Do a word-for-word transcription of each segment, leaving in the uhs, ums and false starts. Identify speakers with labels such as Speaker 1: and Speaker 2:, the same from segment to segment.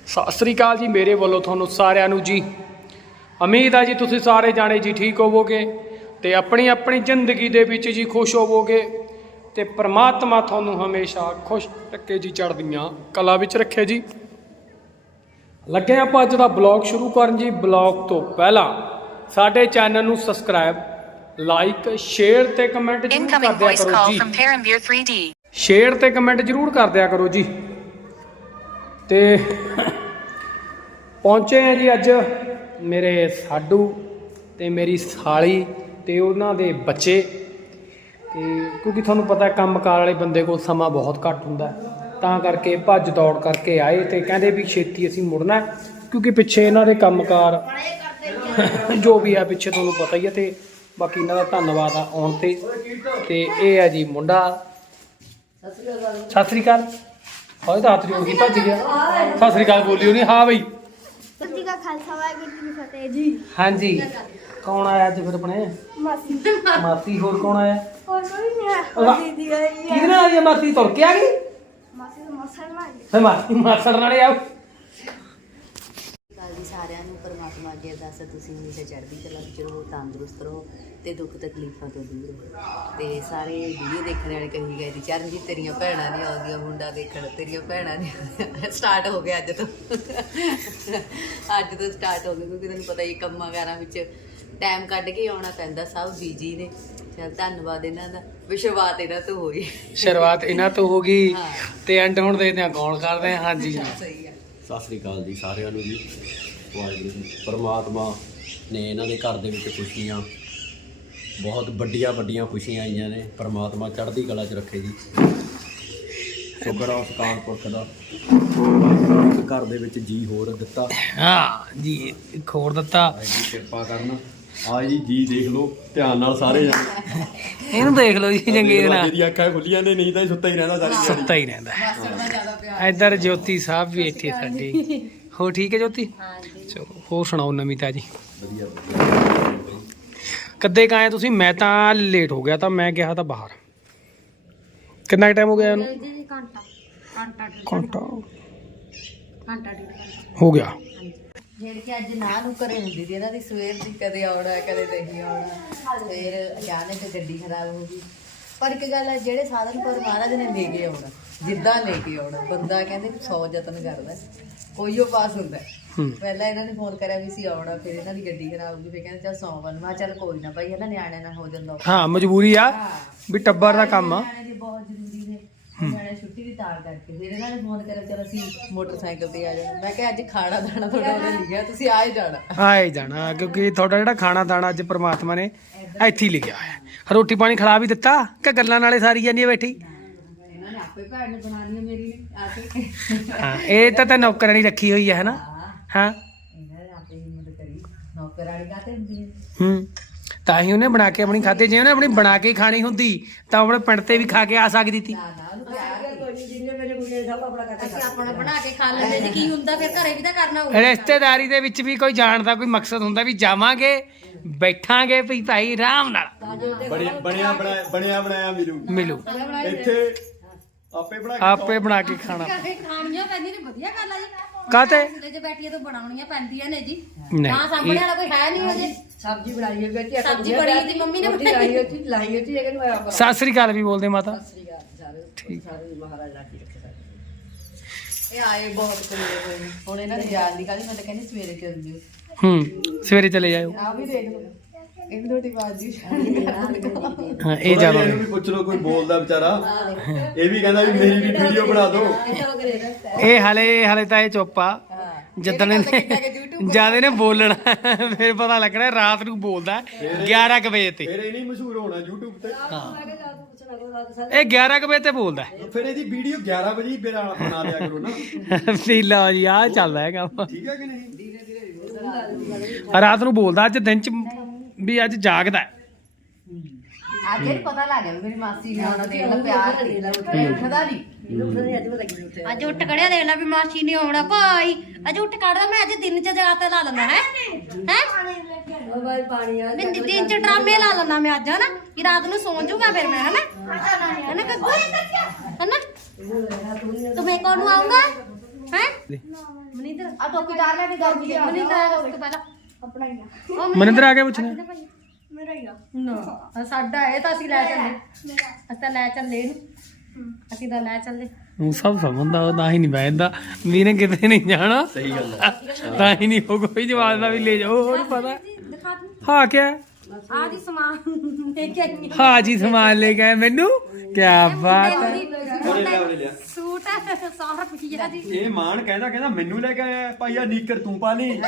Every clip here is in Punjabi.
Speaker 1: ਸਤਿ ਸ੍ਰੀ ਅਕਾਲ ਜੀ ਮੇਰੇ ਵੱਲੋਂ ਤੁਹਾਨੂੰ ਸਾਰਿਆਂ ਨੂੰ ਜੀ। ਉਮੀਦ ਹੈ ਜੀ ਤੁਸੀਂ ਸਾਰੇ ਜਾਣੇ ਜੀ ਠੀਕ ਹੋਵੋਗੇ ਤੇ ਆਪਣੀ ਆਪਣੀ ਜ਼ਿੰਦਗੀ ਦੇ ਵਿੱਚ ਜੀ ਖੁਸ਼ ਹੋਵੋਗੇ ਤੇ ਪ੍ਰਮਾਤਮਾ ਤੁਹਾਨੂੰ ਹਮੇਸ਼ਾ ਖੁਸ਼ ਰੱਖੇ ਜੀ, ਚੜ੍ਹਦੀਆਂ ਕਲਾ ਵਿੱਚ ਰੱਖੇ ਜੀ। ਲੱਗੇ ਆਪਾਂ ਅੱਜ ਦਾ ਬਲੌਗ ਸ਼ੁਰੂ ਕਰਨ ਜੀ। ਬਲੌਗ ਤੋਂ ਪਹਿਲਾਂ ਸਾਡੇ ਚੈਨਲ ਨੂੰ ਸਬਸਕ੍ਰਾਈਬ, ਲਾਈਕ, ਸ਼ੇਅਰ ਤੇ ਕਮੈਂਟ ਜ਼ਰੂਰ ਕਰ ਦਿਆ ਕਰੋ ਜੀ। ਸ਼ੇਅਰ ਤੇ ਕਮੈਂਟ ਜ਼ਰੂਰ ਕਰ ਦਿਆ ਕਰੋ ਜੀ। ਤੇ ਪਹੁੰਚੇ ਆ ਜੀ ਅੱਜ ਮੇਰੇ ਸਾਡੂ ਤੇ ਮੇਰੀ ਸਾਲੀ ਤੇ ਉਹਨਾਂ ਦੇ ਬੱਚੇ। ਤੇ ਕਿਉਂਕਿ ਤੁਹਾਨੂੰ ਪਤਾ ਕੰਮਕਾਰ ਵਾਲੇ ਬੰਦੇ ਕੋਲ ਸਮਾਂ ਬਹੁਤ ਘੱਟ ਹੁੰਦਾ, ਤਾਂ ਕਰਕੇ ਭੱਜ ਦੌੜ ਕਰਕੇ ਆਏ ਤੇ ਕਹਿੰਦੇ ਵੀ ਛੇਤੀ ਅਸੀਂ ਮੁੜਨਾ, ਕਿਉਂਕਿ ਪਿੱਛੇ ਇਹਨਾਂ ਦੇ ਕੰਮਕਾਰ ਜੋ ਵੀ ਆ ਪਿੱਛੇ ਤੁਹਾਨੂੰ ਪਤਾ ਹੀ ਹੈ। ਤੇ ਬਾਕੀ ਇਹਨਾਂ ਦਾ ਧੰਨਵਾਦ ਆ ਆਉਣ ਤੇ। ਤੇ ਇਹ ਆ ਜੀ ਮੁੰਡਾ। ਸਤਿ ਸ੍ਰੀ ਅਕਾਲ। ਹਾਂ ਤਾਂ ਹੱਥ ਜੋੜ ਕੇ ਭੱਜ ਗਿਆ। ਸਤਿ ਸ੍ਰੀ ਅਕਾਲ ਬੋਲਿਓ ਨਹੀਂ। ਹਾਂ ਬਈ ਹਾਂਜੀ। ਕੌਣ ਆਇਆ ਅੱਜ ਫਿਰ ਆਪਣੇ? ਮਾਸੀ। ਮਾਸੀ ਹੋਰ ਕੌਣ ਆਇਆ? ਕਿਹਦੇ ਨਾਲ ਆਈ? ਮਾਸੀ ਤੁਰ ਕੇ ਆ ਗਈ? ਮਾਸੀ ਮਾਸੜ ਨਾਲੇ ਆਓ।
Speaker 2: ਜੀ ਸਾਰਿਆਂ ਨੂੰ ਪਰਮਾਤਮਾ ਅੱਗੇ ਅਰਦਾਸ ਤੁਸੀਂ ਹਮੇਸ਼ਾ ਚੜ੍ਹਦੀ ਕਲਾ ਵਿੱਚ ਰਹੋ, ਤੰਦਰੁਸਤ ਰਹੋ ਤੇ ਦੁੱਖ ਤਕਲੀਫਾਂ ਤੋਂ ਦੂਰ ਰਹੋ। ਤੇ ਸਾਰੇ ਵੀਡੀਓ ਦੇਖਣ ਵਾਲੇ ਕਹੀ ਗਏ ਜੀ ਚਰਨਜੀਤ ਤੇਰੀਆਂ ਭੈਣਾਂ ਨਹੀਂ ਆਉਂਦੀਆਂ ਮੁੰਡਾ ਦੇਖਣ, ਤੇਰੀਆਂ ਭੈਣਾਂ ਨਹੀਂ। ਸਟਾਰਟ ਹੋ ਗਿਆ ਅੱਜ ਤੋਂ। ਅੱਜ ਤੋਂ ਸਟਾਰਟ ਹੋ ਗਿਆ, ਕਿਉਂਕਿ ਤੁਹਾਨੂੰ ਪਤਾ ਹੀ ਕੰਮਾਂ ਕਾਰਾਂ ਵਿੱਚ ਟਾਈਮ ਕੱਢ ਕੇ ਆਉਣਾ ਪੈਂਦਾ। ਸਭ ਬੀਜੀ ਨੇ। ਚਲ ਧੰਨਵਾਦ ਇਹਨਾਂ ਦਾ। ਵੀ ਸ਼ੁਰੂਆਤ ਇਹਨਾਂ ਤੋਂ ਹੋਈ।
Speaker 1: ਸ਼ੁਰੂਆਤ ਇਹਨਾਂ ਤੋਂ ਹੋ ਗਈ ਤੇ ਐਂਡ ਹੁਣ ਦੇਖਦੇ ਹਾਂ ਕੌਣ ਕਰਦੇ ਆ। ਹਾਂਜੀ
Speaker 2: ਸਹੀ ਆ।
Speaker 3: ਸਤਿ ਸ੍ਰੀ ਅਕਾਲ ਜੀ ਸਾਰਿਆਂ ਨੂੰ ਜੀ। ਵਾਹਿਗੁਰੂ ਜੀ ਪਰਮਾਤਮਾ ਨੇ ਇਹਨਾਂ ਦੇ ਘਰ ਦੇ ਵਿੱਚ ਖੁਸ਼ੀਆਂ, ਬਹੁਤ ਵੱਡੀਆਂ ਵੱਡੀਆਂ ਖੁਸ਼ੀਆਂ ਆਈਆਂ ਨੇ। ਪਰਮਾਤਮਾ ਚੜ੍ਹਦੀ ਕਲਾ 'ਚ ਰੱਖੇ ਜੀ। ਸ਼ੁਕਰ ਆ ਉਸ ਅਕਾਲ ਪੁਰਖ ਦਾ, ਇੱਕ ਘਰ ਦੇ ਵਿੱਚ ਜੀ ਹੋਰ ਦਿੱਤਾ।
Speaker 1: ਹਾਂ ਜੀ, ਇੱਕ ਹੋਰ ਦਿੱਤਾ।
Speaker 3: ਜੀ ਕਿਰਪਾ ਕਰਨਾ। ਆ ਜੀ ਜੀ ਦੇਖ ਲਓ ਧਿਆਨ ਨਾਲ ਸਾਰੇ ਜਾਣੇ।
Speaker 1: ਇਹਨੂੰ ਦੇਖ ਲਓ ਜੀ ਚੰਗੀ ਤਰ੍ਹਾਂ।
Speaker 3: ਜਿਹਦੀ ਅੱਖਾਂ ਖੁੱਲੀਆਂ ਨੇ, ਨਹੀਂ ਤਾਂ ਸੁੱਤਾ ਹੀ ਰਹਿੰਦਾ ਸਾਰੀ ਦਿਹਾੜੀ।
Speaker 1: ਸੁੱਤਾ ਹੀ ਰਹਿੰਦਾ। ਇੱਧਰ ਜੋਤੀ ਸਾਹਿਬ ਵੀ ਇੱਥੇ ਸਾਡੀ। ਹੋ ਠੀਕ ਹੈ ਜੋਤੀ? ਚਲੋ ਹੋਰ ਸੁਣਾਓ ਨਵੀਂ ਤਾਜੀ।
Speaker 3: ਵਧੀਆ ਵਧੀਆ।
Speaker 1: ਕਦੇ ਕ ਆਏ ਤੁਸੀਂ? ਮੈਂ ਤਾਂ ਲੇਟ ਹੋ ਗਿਆ, ਤਾਂ ਮੈਂ ਗਿਆ ਤਾਂ ਬਾਹਰ। ਕਿੰਨਾ ਕੁ ਟਾਈਮ ਹੋ ਗਿਆ ਇਹਨੂੰ? ਘੰਟਾ ਹੋ ਗਿਆ।
Speaker 2: ਜਿਹੜੀ ਕਿ ਅੱਜ ਨਾ ਨੂੰ ਘਰੇ ਹੁੰਦੀ ਸੀ ਇਹਨਾਂ ਦੀ ਸਵੇਰ ਦੀ, ਕਦੇ ਆਉਣਾ ਕਦੇ ਨਹੀਂ ਆਉਣਾ। ਫਿਰ ਅਚਾਨਕ ਗੱਡੀ ਖਰਾਬ ਹੋ ਗਈ। ਪਰ ਇੱਕ ਗੱਲ ਹੈ, ਜਿਹੜੇ ਸਾਧਨ ਪਰ ਮਹਾਰਾਜ ਨੇ ਲੈ ਕੇ ਆਉਣਾ, ਜਿੱਦਾਂ ਲੈ ਕੇ ਆਉਣਾ, ਬੰਦਾ ਕਹਿੰਦੇ ਸੌ ਯਤਨ ਕਰਦਾ ਕੋਈ ਉਹ ਪਾਸ ਹੁੰਦਾ। ਪਹਿਲਾਂ ਇਹਨਾਂ ਨੇ ਫੋਨ ਕਰਿਆ ਵੀ ਸੀ ਆਉਣਾ, ਫਿਰ ਇਹਨਾਂ ਦੀ ਗੱਡੀ ਖਰਾਬ ਹੋ ਗਈ। ਫਿਰ ਕਹਿੰਦੇ ਚੱਲ ਸੋਮਵਾਰ ਨੂੰ। ਮੈਂ ਚੱਲ ਕੋਈ ਨਾ ਭਾਈ, ਇਹਨਾਂ ਨਿਆਣਿਆਂ ਨਾਲ ਹੋ ਜਾਂਦਾ।
Speaker 1: ਹਾਂ ਮਜਬੂਰੀ ਆ ਵੀ ਟੱਬਰ ਦਾ ਕੰਮ ਆ।
Speaker 2: ਨਿਆਣੇ ਦੀ ਬਹੁਤ ਜ਼ਰੂਰੀ ਨੇ। ਨਿਆਣੇ ਛੁੱਟੀ ਦੀ ਤਾਰ ਕਰਕੇ ਫਿਰ ਇਹਨਾਂ ਨੇ ਫੋਨ ਕਰਿਆ ਚੱਲ ਅਸੀਂ ਮੋਟਰਸਾਈਕਲ ਤੇ ਆ ਜਾਣਾ। ਮੈਂ ਕਿਹਾ ਅੱਜ ਖਾਣਾ ਦਾਣਾ ਤੁਹਾਡਾ ਉਹਨੇ ਲਿਖਿਆ, ਤੁਸੀਂ ਆ ਹੀ ਜਾਣਾ।
Speaker 1: ਆ ਹੀ ਜਾਣਾ, ਕਿਉਂਕਿ ਤੁਹਾਡਾ ਜਿਹੜਾ ਖਾਣਾ ਦਾਣਾ ਅੱਜ ਪ੍ਰਮਾਤਮਾ ਨੇ ਇੱਥੇ ਹੀ ਲਿਖਿਆ ਹੋਇਆ। ਰੋਟੀ ਪਾਣੀ ਖਿਲਾ ਵੀ ਦਿੱਤਾ ਕਿ ਗੱਲਾਂ ਨਾਲੇ ਸਾਰੀ ਜਾਂਦੀ ਹੈ ਬੈਠੀ?
Speaker 2: ਇਹਨਾਂ ਨੇ ਆਪੇ ਭੈਣ ਨੇ ਬਣਾ ਲਈ ਮੇਰੀ ਨੇ ਆ ਕੇ।
Speaker 1: ਹਾਂ ਇਹ ਤਾਂ ਤਾਂ ਨੌਕਰਾਨੀ ਰੱਖੀ ਹੋਈ ਹੈ ਨਾ। ਹਾਂ
Speaker 2: ਇਹਨਾਂ ਨੇ ਆਪੇ ਹਿੰਮਤ ਕਰੀ। ਨੌਕਰਾਨੀ ਕਾਤੇ ਹੁੰਦੀ ਹੈ? ਹੂੰ
Speaker 1: ਤਾਂ ਹੀ ਉਹਨੇ ਬਣਾ ਕੇ ਆਪਣੀ ਖਾਧੀ। ਜੇ ਉਹਨੇ ਆਪਣੀ ਬਣਾ ਕੇ ਖਾਣੀ ਹੁੰਦੀ ਤਾਂ ਆਪਣੇ ਪਿੰਡ ਤੇ ਵੀ ਖਾ ਕੇ ਆ ਸਕਦੀ ਸੀ।
Speaker 2: ਅਸੀਂ ਆਪਣਾ ਬਣਾ ਕੇ ਖਾ ਲੈਂਦੇ ਜੀ, ਕੀ ਹੁੰਦਾ ਫਿਰ ਘਰੇ ਵੀ ਤਾਂ ਕਰਨਾ ਹੋਊਗਾ।
Speaker 1: ਰਿਸ਼ਤੇਦਾਰੀ ਦੇ ਵਿੱਚ ਵੀ ਕੋਈ ਜਾਣ ਦਾ ਕੋਈ ਮਕਸਦ ਹੁੰਦਾ ਵੀ ਜਾਵਾਂਗੇ ਬੈਠਾਂਗੇ ਵੀ ਭਾਈ ਆਰਾਮ ਨਾਲ
Speaker 3: ਬਣਿਆ ਬਣਿਆ ਬਣਿਆ ਬਣਾਇਆ ਮਿਲੂ
Speaker 1: ਮਿਲੂ।
Speaker 3: ਇੱਥੇ ਆਪੇ ਬਣਾ ਕੇ
Speaker 1: ਆਪੇ ਬਣਾ ਕੇ ਖਾਣਾ
Speaker 4: ਖਾਣੀਆਂ ਪੈਂਦੀਆਂ ਨੇ। ਵਧੀਆ ਗੱਲ ਆ ਜੀ।
Speaker 1: ਕਾਤੇ
Speaker 4: ਜੇ ਬੈਠੀਏ ਤਾਂ ਬਣਾਉਣੀਆਂ ਪੈਂਦੀਆਂ ਨੇ ਜੀ।
Speaker 1: ਨਹੀਂ
Speaker 4: ਨਾ ਸਾਂਭਣੇ ਵਾਲਾ ਕੋਈ ਹੈ ਨਹੀਂ ਹਜੇ।
Speaker 5: ਸਬਜ਼ੀ ਬਣਾਈ ਹੈ ਬੇਟੀ।
Speaker 4: ਸਬਜ਼ੀ ਬਣੀ ਸੀ ਮੰਮੀ ਨੇ
Speaker 5: ਲਾਈ ਹੋਈ ਲਾਈ ਹੋਈ ਲੇਕਿਨ ਮੈਂ ਆਪ
Speaker 1: ਸਤਿ ਸ੍ਰੀ ਅਕਾਲ ਵੀ ਬੋਲਦੇ ਮਾਤਾ।
Speaker 5: ਠੀਕ ਸਾਰੇ ਮਹਾਰਾਜ ਰਾਖੀ ਰੱਖੇ ਸਾਰੇ।
Speaker 2: ਇਹ ਆਏ ਬਹੁਤ ਕੋਲੇ ਹੋਏ ਨੇ। ਹੁਣ ਇਹਨਾਂ ਦੀ ਜਾਨ ਦੀ ਕਾਹਲੀ। ਮੈਂ ਤਾਂ ਕਹਿੰਦੀ ਸਵੇਰੇ ਚੱਲ ਜਿਓ।
Speaker 1: ਹੂੰ ਸਵੇਰੇ ਚਲੇ ਜਾਇਓ।
Speaker 2: ਆ ਵੀ ਦੇਖ ਲਓ ਇਹ ਰੋਟੀ ਬਾਜੀ।
Speaker 1: ਹਾਂ ਇਹ ਜ਼ਿਆਦਾ
Speaker 3: ਇਹਨੂੰ ਵੀ ਪੁੱਛ ਲਓ, ਕੋਈ ਬੋਲਦਾ ਵਿਚਾਰਾ। ਇਹ ਵੀ ਕਹਿੰਦਾ ਵੀ ਮੇਰੀ ਵੀ ਵੀਡੀਓ ਬਣਾ ਦਿਓ।
Speaker 1: ਇਹ ਹਲੇ ਹਲੇ ਤਾਂ ਇਹ ਚੁੱਪ ਆ। ਜਿੱਦਣ ਜਿਆਦਾ ਨੇ ਬੋਲਣਾ ਫਿਰ ਪਤਾ ਲੱਗਣਾ। ਰਾਤ ਨੂੰ ਬੋਲਦਾ ਗਿਆਰਾਂ ਕੁ ਵਜੇ ਤੇ।
Speaker 3: ਫਿਰ ਇਹ ਨਹੀਂ ਮਸ਼ਹੂਰ ਹੋਣਾ YouTube ਤੇ।
Speaker 1: ਇਹ ਗਿਆਰਾਂ ਕੁ ਵਜੇ ਤੇ ਬੋਲਦਾ।
Speaker 3: ਫਿਰ ਇਹਦੀ ਵੀਡੀਓ ਗਿਆਰਾਂ ਵਜੇ ਹੀ ਬਣਾ ਬਣਾ ਲਿਆ ਕਰੋ ਨਾ।
Speaker 1: ਪੀਲਾ ਜੀ ਆਹ ਚੱਲਦਾ ਹੈ ਕੰਮ।
Speaker 3: ਠੀਕ ਹੈ ਕਿ ਨਹੀਂ?
Speaker 1: ਰਾਤ ਨੂੰ ਬੋਲਦਾ, ਅੱਜ ਦਿਨ ਚ ਵੀ ਅੱਜ ਜਾਗਦਾ।
Speaker 2: ਅੱਜ ਇਹ ਪਤਾ ਲੱਗ ਗਿਆ ਮੇਰੀ ਮਾਸੀ ਨੇ ਆਉਣਾ। ਦੇਖ ਲੈ ਪਿਆਰ ਦੇ ਲੈ ਉੱਠਦਾ ਨਹੀਂ।
Speaker 4: ਅੱਜ ਉੱਠ ਕੜਿਆ ਦੇਖ ਲੈ ਵੀ ਮਾਸੀ ਨੇ ਆਉਣਾ ਭਾਈ। ਅੱਜ ਉੱਠ ਕੜਦਾ ਮੈਂ ਅੱਜ ਦਿਨ ਚ ਜਗਾ ਤੇ ਲਾ ਲੈਂਦਾ ਹੈ ਹੈ
Speaker 5: ਮੋਬਾਈਲ ਪਾਣੀ ਆ।
Speaker 4: ਦਿਨ ਦਿਨ ਚ ਡਰਾਮੇ ਲਾ ਲੈਂਦਾ ਮੈਂ ਅੱਜ ਹਨਾ ਕਿ ਰਾਤ ਨੂੰ ਸੌਂ ਜਾਊਗਾ ਫਿਰ ਮੈਂ ਹਨਾ ਹਨਾ ਕੱਗੂ ਹਨਾ तुम्हें कौन आऊंगा ਹੈ ਮਨਿੰਦਰ
Speaker 2: ਆ ਚੌਕੀਦਾਰ ਲੈ ਕੇ ਜਾਊਗੀ
Speaker 4: ਮਨਿੰਦਰ ਆ ਉਸ ਤੋਂ ਪਹਿਲਾਂ
Speaker 5: ਆਪਣਾ ਹੀ ਆ
Speaker 4: ਉਹ
Speaker 1: ਮਨਿੰਦਰ ਆ ਕੇ ਪੁੱਛਣਾ
Speaker 5: ਮੇਰਾ ਹੀ ਆ
Speaker 4: ਨਾ ਸਾਡਾ ਇਹ ਤਾਂ ਅਸੀਂ ਲੈ ਚੱਲੇ ਅਸੀਂ ਤਾਂ ਲੈ ਚੱਲੇ ਇਹਨੂੰ ਅਸੀਂ ਤਾਂ ਲੈ ਚੱਲੇ
Speaker 1: ਉਹ ਸਭ ਸਮਝਦਾ ਉਹ ਤਾਂ ਹੀ ਨਹੀਂ ਬੈਠਦਾ ਵੀਰੇ ਕਿਤੇ ਨਹੀਂ ਜਾਣਾ
Speaker 3: ਸਹੀ ਗੱਲ ਹੈ
Speaker 1: ਤਾਂ ਹੀ ਨਹੀਂ ਉਹ ਕੋਈ ਜਵਾਬ ਦਾ ਵੀ ਲੈ ਜਾਓ ਹੋਰ ਪਤਾ
Speaker 4: ਦਿਖਾ ਦੂੰ
Speaker 1: ਹਾਂ ਕਿਆ
Speaker 4: ਆ ਜੀ ਸਮਾਨ ਲੈ ਕੇ ਆਈ ਹਾਂ।
Speaker 1: ਹਾਂ ਜੀ ਸਮਾਨ ਲੈ ਕੇ ਆਏ ਮੈਨੂੰ ਕਿਆ ਬਾਤ ਹੈ
Speaker 3: ਉਹਨੇ ਲਿਆ ਉਹਨੇ ਲਿਆ
Speaker 4: ਸੂਟ ਸੌ ਰੁਪਈਆ ਜੀ
Speaker 3: ਇਹ ਮਾਨ ਕਹਿੰਦਾ ਕਹਿੰਦਾ ਮੈਨੂੰ ਲੈ ਕੇ ਆਇਆ ਭਾਈ ਆ ਨੀਕਰ ਤੂੰ ਪਾ ਲਈ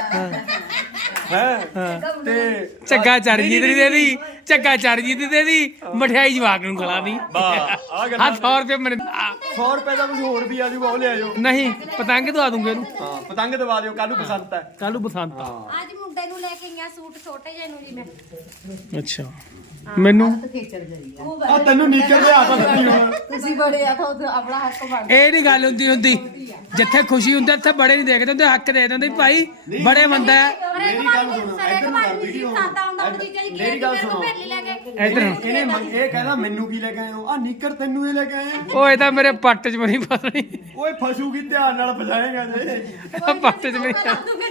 Speaker 3: ਹੈ ਤੇ
Speaker 1: ਝੱਗਾ ਚਰਜੀਤ ਦੀ ਦੇ ਦੀ ਝੱਗਾ ਚਰਜੀਤ ਦੀ ਦੇ ਦੀ ਮਠਿਆਈ ਜਵਾਕ ਨੂੰ ਖਿਲਾ ਦੀ
Speaker 3: ਵਾਹ ਆ ਗੱਲ
Speaker 1: ਹਾਂ ਸੌ ਰੁਪਏ ਮੇਰੇ
Speaker 3: ਸੌ ਰੁਪਏ ਦਾ ਕੁਝ ਹੋਰ ਵੀ ਆ ਜੂਗਾ ਉਹ ਲੈ ਆਇਓ
Speaker 1: ਨਹੀਂ ਪਤੰਗ ਦਵਾ ਦੂੰਗੇ ਇਹਨੂੰ
Speaker 3: ਹਾਂ ਪਤੰਗ ਦਵਾ ਦਿਓ ਕੱਲ ਨੂੰ ਬਸੰਤ ਹੈ
Speaker 1: ਕੱਲ ਨੂੰ ਬਸੰਤ ਆ
Speaker 4: ਅੱਜ ਮੁੰਡੇ ਨੂੰ ਲੈ ਕੇ ਆਈਆਂ ਸੂਟ ਛੋਟੇ ਜਿਹੇ ਨੂੰ ਜੀ ਮੈਂ
Speaker 1: ਅੱਛਾ ਮੈਨੂੰ
Speaker 2: ਤਾਂ ਖੇਚੜ ਜਰੀ ਆ
Speaker 3: ਆ ਤੈਨੂੰ ਨੀਕਰ ਲਿਆ ਤਾਂ ਦਿੱਤੀ ਹੁਣ
Speaker 2: ਤੁਸੀਂ ਬੜੇ ਆ ਤਾਂ ਉਧਰ ਆਪਣਾ ਹੱਕ ਬਣ
Speaker 1: ਇਹ ਨਹੀਂ ਗੱਲ ਹੁੰਦੀ ਹੁੰਦੀ ਜਿੱਥੇ ਖੁਸ਼ੀ ਹੁੰਦੀ ਉੱਥੇ ਬੜੇ ਨਹੀਂ ਦੇਖਦੇ ਹੁੰਦੇ ਹੱਕ ਦੇ ਦਿੰਦੇ ਭਾਈ ਬੜੇ ਬੰਦਾ ਹੈ
Speaker 3: ਮੇਰੀ ਗੱਲ ਸੁਣੋ ਇੱਧਰ ਨੂੰ ਆ ਵੀਡੀਓ ਮੇਰੀ ਗੱਲ ਸੁਣੋ
Speaker 1: ਇੱਧਰ
Speaker 3: ਇਹਨੇ ਮੰਨ- ਇਹ ਕਹਿੰਦਾ ਮੈਨੂੰ ਕੀ ਲੈ ਕੇ ਆਏ ਹੋ ਆ ਨੀਕਰ ਤੈਨੂੰ ਇਹ ਲੈ ਕੇ ਆਏ
Speaker 1: ਉਹ ਇਹ ਤਾਂ ਮੇਰੇ ਪੱਟ 'ਚ ਬਣੀ ਫਸਣੀ
Speaker 3: ਓਏ ਫਸੂਗੀ ਧਿਆਨ ਨਾਲ ਫਸਾਏਗਾ ਜੇ
Speaker 1: ਪੱਟ 'ਚ ਬਣੀ